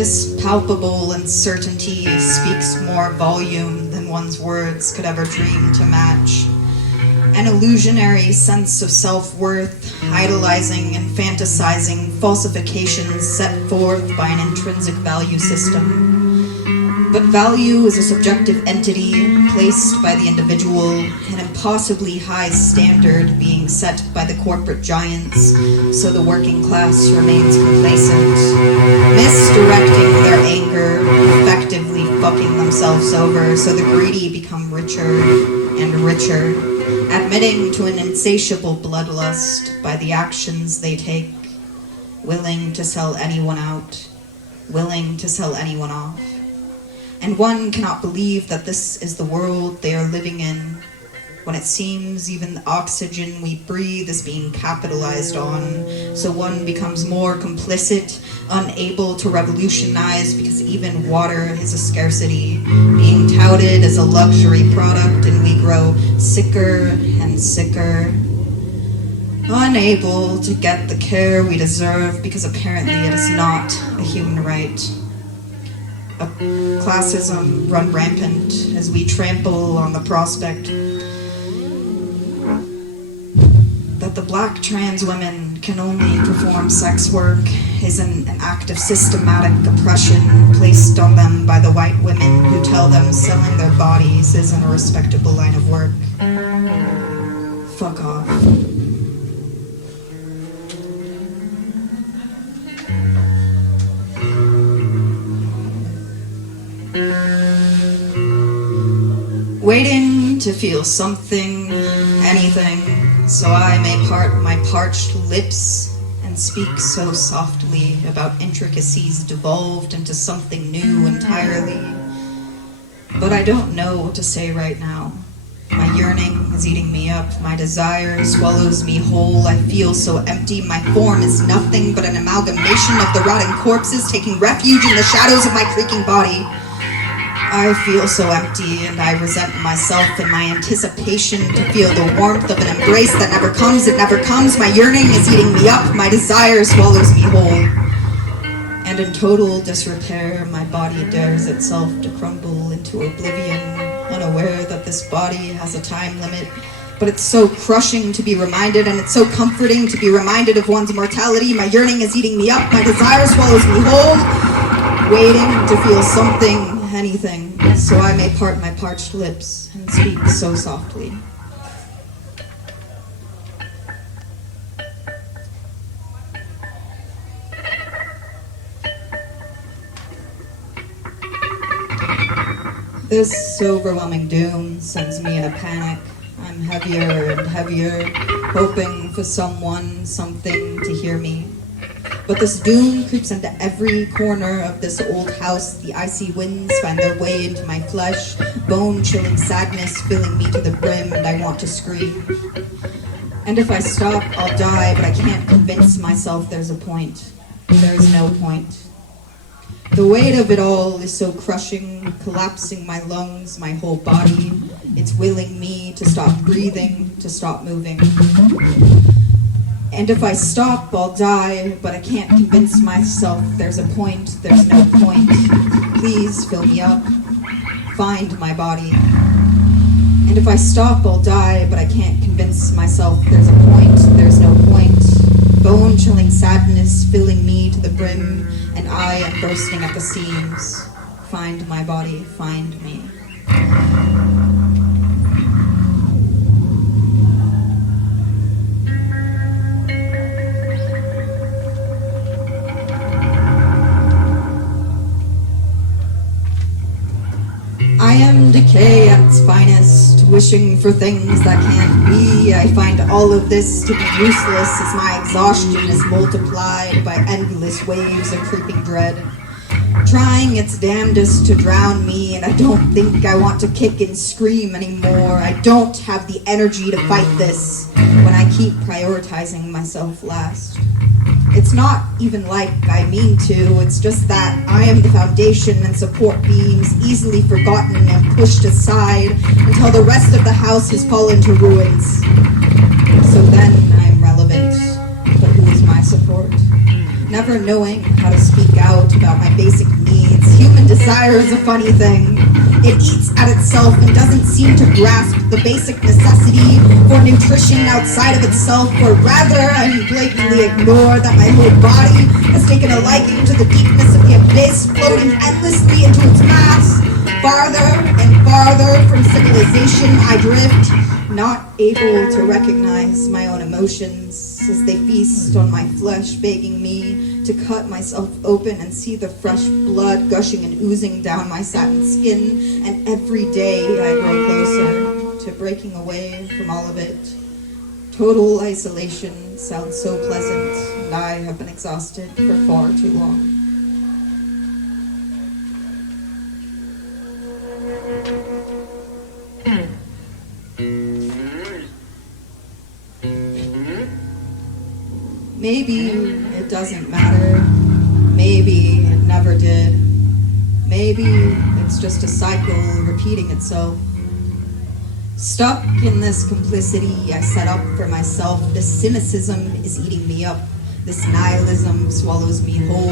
This palpable uncertainty speaks more volume than one's words could ever dream to match. An illusionary sense of self-worth, idolizing and fantasizing falsifications set forth by an intrinsic value system. But value is a subjective entity placed by the individual, an impossibly high standard being set by the corporate giants, so the working class remains complacent, misdirecting their anger, effectively fucking themselves over, so the greedy become richer and richer, admitting to an insatiable bloodlust by the actions they take, willing to sell anyone out, willing to sell anyone off. And one cannot believe that this is the world they are living in, when it seems even the oxygen we breathe is being capitalized on, so one becomes more complicit, unable to revolutionize because even water is a scarcity, being touted as a luxury product, and we grow sicker and sicker, unable to get the care we deserve because apparently it is not a human right. Classism run rampant as we trample on the prospect that the black trans women can only perform sex work is an act of systematic oppression placed on them by the white women who tell them selling their bodies isn't a respectable line of work. Fuck off. Waiting to feel something, anything, so I may part my parched lips and speak so softly about intricacies devolved into something new entirely. But I don't know what to say right now. My yearning is eating me up, my desire swallows me whole, I feel so empty, my form is nothing but an amalgamation of the rotting corpses taking refuge in the shadows of my creaking body. I feel so empty, and I resent myself in my anticipation to feel the warmth of an embrace that never comes, it never comes. My yearning is eating me up, my desire swallows me whole. And in total disrepair, my body dares itself to crumble into oblivion, unaware that this body has a time limit. But it's so crushing to be reminded, and it's so comforting to be reminded of one's mortality. My yearning is eating me up, my desire swallows me whole, waiting to feel something, anything, so I may part my parched lips and speak so softly. This overwhelming doom sends me in a panic. I'm heavier and heavier, hoping for someone, something to hear me. But this doom creeps into every corner of this old house. The icy winds find their way into my flesh, bone-chilling sadness filling me to the brim, and I want to scream. And if I stop, I'll die, but I can't convince myself there's a point. There's no point. The weight of it all is so crushing, collapsing my lungs, my whole body. It's willing me to stop breathing, to stop moving. And if I stop, I'll die, but I can't convince myself there's a point, there's no point. Please fill me up, find my body. And if I stop, I'll die, but I can't convince myself there's a point, there's no point. Bone-chilling sadness filling me to the brim, and I am bursting at the seams. Find my body, find me. I am decay at its finest, wishing for things that can't be. I find all of this to be useless as my exhaustion is multiplied by endless waves of creeping dread, trying its damnedest to drown me, and I don't think I want to kick and scream anymore. I don't have the energy to fight this when I keep prioritizing myself last. It's not even like I mean to, it's just that I am the foundation and support beams easily forgotten and pushed aside until the rest of the house has fallen to ruins. So then I'm relevant, but who is my support? never knowing how to speak out about my basic needs. Human desire is a funny thing. It eats at itself and doesn't seem to grasp the basic necessity for nutrition outside of itself, or rather, I blatantly ignore that my whole body has taken a liking to the deepness of the abyss, floating endlessly into its mass. Farther and farther from civilization I drift, not able to recognize my own emotions as they feast on my flesh, begging me to cut myself open and see the fresh blood gushing and oozing down my satin skin. And every day I grow closer to breaking away from all of it. Total isolation sounds so pleasant, and I have been exhausted for far too long. Maybe it doesn't matter. Maybe it never did. Maybe it's just a cycle repeating itself. Stuck in this complicity I set up for myself, this cynicism is eating me up. This nihilism swallows me whole,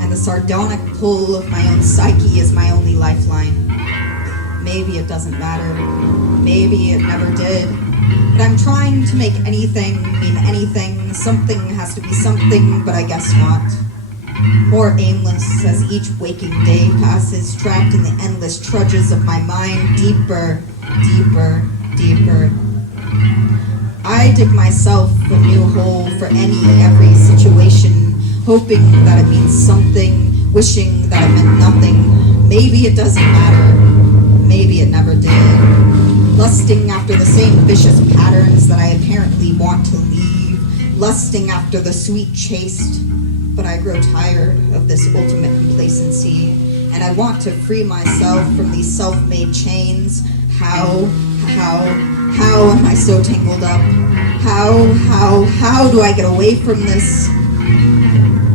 and the sardonic pull of my own psyche is my only lifeline. Maybe it doesn't matter. Maybe it never did. But I'm trying to make anything mean anything. Something has to be something, but I guess not. More aimless as each waking day passes, trapped in the endless trudges of my mind, deeper, deeper, deeper. I dig myself a new hole for every situation, hoping that it means something, wishing that it meant nothing. Maybe it doesn't matter. Maybe it never did. Lusting after the same vicious patterns that I apparently want to leave, lusting after the sweet chase, but I grow tired of this ultimate complacency, and I want to free myself from these self-made chains. How am I so tangled up? How do I get away from this?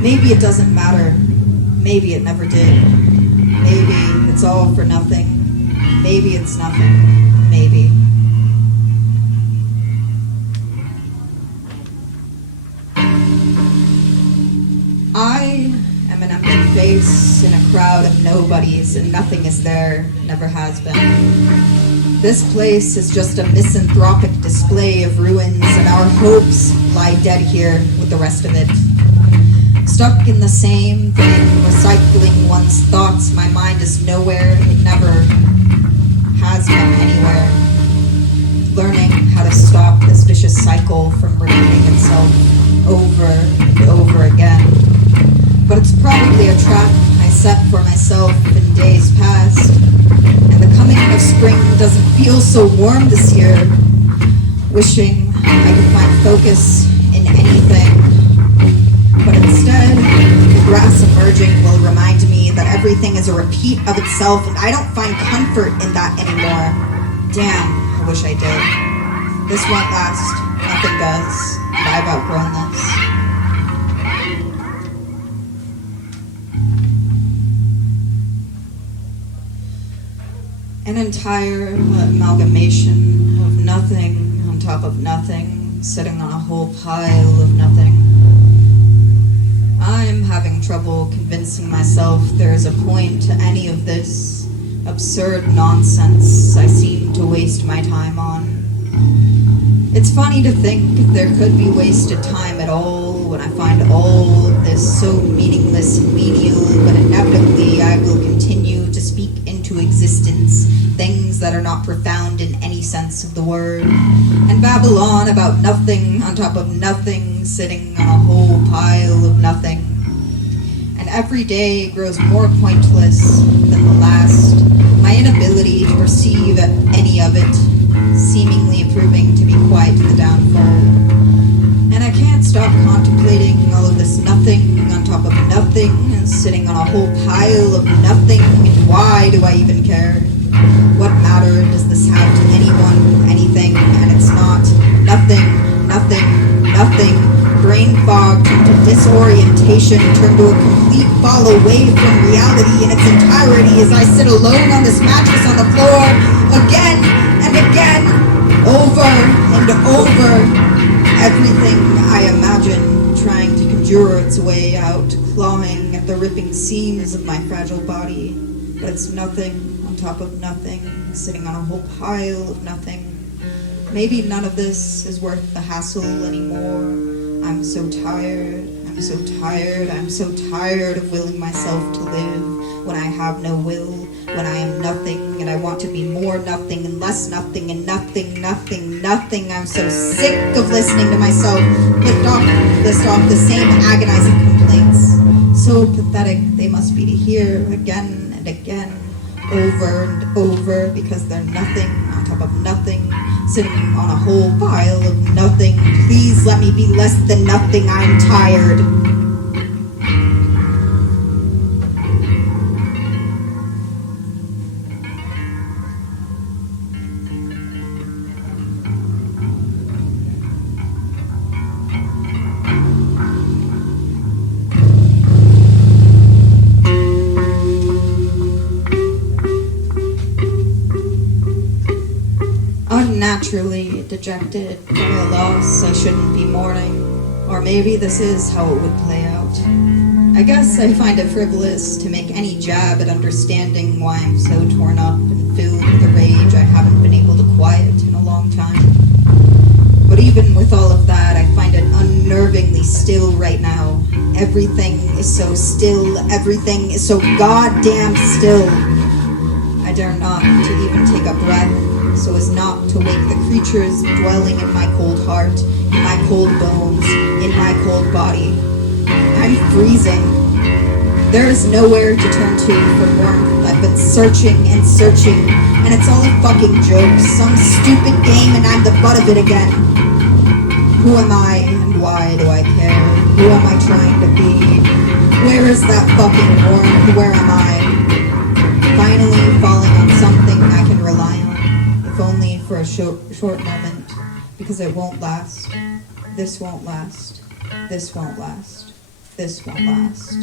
Maybe it doesn't matter. Maybe it never did. Maybe it's all for nothing. Maybe it's nothing. Maybe. I am an empty face in a crowd of nobodies, and nothing is there, never has been. This place is just a misanthropic display of ruins, and our hopes lie dead here with the rest of it. Stuck in the same thing, recycling one's thoughts, my mind is nowhere, it never has been anywhere. Learning how to stop this vicious cycle from repeating itself over and over again. But it's probably a trap I set for myself in days past. And the coming of spring doesn't feel so warm this year. Wishing I could find focus in anything. But instead, the grass emerging will remind me that everything is a repeat of itself, and I don't find comfort in that anymore. Damn, I wish I did. This won't last. Nothing does. And I've outgrown this. An entire amalgamation of nothing on top of nothing, sitting on a whole pile of nothing. I'm having trouble convincing myself there is a point to any of this absurd nonsense I seem to waste my time on. It's funny to think there could be wasted time at all when I find all of this so meaningless and menial, but inevitably I will continue to speak into existence things that are not profound in any sense of the word, and babble on about nothing on top of nothing, sitting on a whole pile of nothing. And every day grows more pointless than the last, my inability to perceive any of it seemingly proving to be quite the downfall. And I can't stop contemplating all of this nothing on top of nothing, and sitting on a whole pile of nothing, and why do I even care? What matter does this have to anyone, anything, and it's not. Nothing, nothing, nothing. Brain fog turned to disorientation, turned to a complete fall away from reality in its entirety as I sit alone on this mattress on the floor, again and again, over and over. Everything I imagine trying to control endure its way out, clawing at the ripping seams of my fragile body. But it's nothing on top of nothing, sitting on a whole pile of nothing. Maybe none of this is worth the hassle anymore. I'm so tired, I'm so tired, I'm so tired of willing myself to live when I have no will, when I am nothing and I want to be more nothing and less nothing and nothing, nothing, nothing. I'm so sick of listening to myself list off the same agonizing complaints. So pathetic they must be to hear again and again, over and over, because they're nothing on top of nothing, sitting on a whole pile of nothing. Please let me be less than nothing. I'm tired. Unnaturally dejected by a loss I shouldn't be mourning, or maybe this is how it would play out. I guess I find it frivolous to make any jab at understanding why I'm so torn up and filled with a rage I haven't been able to quiet in a long time. But even with all of that, I find it unnervingly still right now. Everything is so still, everything is so goddamn still. I dare not to even take a breath, so as not to wake the creatures dwelling in my cold heart, in my cold bones, in my cold body. I'm freezing. There is nowhere to turn to for warmth. I've been searching and searching, and it's all a fucking joke, some stupid game, and I'm the butt of it again. Who am I, and why do I care? Who am I trying to be? Where is that fucking warmth? Where am I? Finally falling on something I can rely on. If only for a short moment, because it won't last. This won't last. This won't last. This won't last.